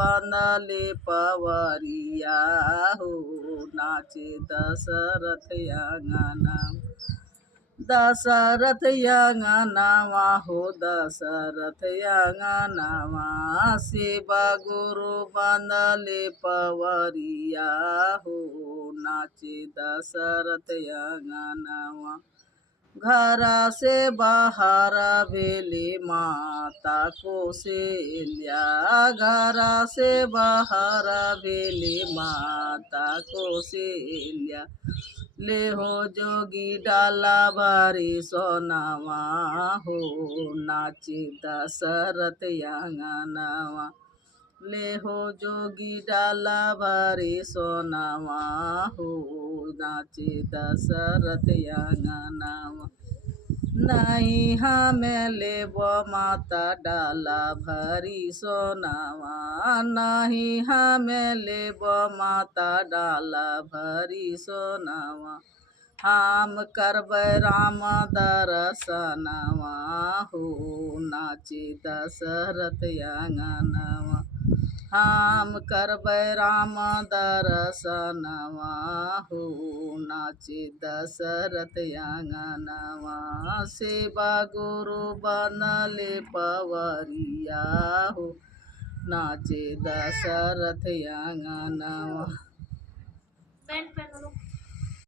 बांधले पवरिया हो, नाचे दशरथ अंगना। दशरथ अंगनावा हो, दशरथ अंगनावा, शिव गुरु बांधले पवरिया हो, नाचे दशरथ अंगनावा। घर से बाहर भेली माता कौशल्या, घर से बाहर भेली माता कौशल्या। ले हो जोगी डाला भारी सोनावा हो, नाचे दशरथ अंगनावा। ले हो जोगी डाला भारी सोनावा हो, नाचे दशरथ अंगनावा। नहीं हमें लेबो माता डाला भरी सोनावा, नहीं हमें लेबो माता डाला भरी सोनावा। हम करबै राम दर्शनवा हो, नाचे दशरथ अंगनावा। हम करबै राम दर्शनवा हो, नाचे दशरथ अंगनावा। शिव गुरु बांधले पवरिया हो, नाचे दशरथ अंगनावा।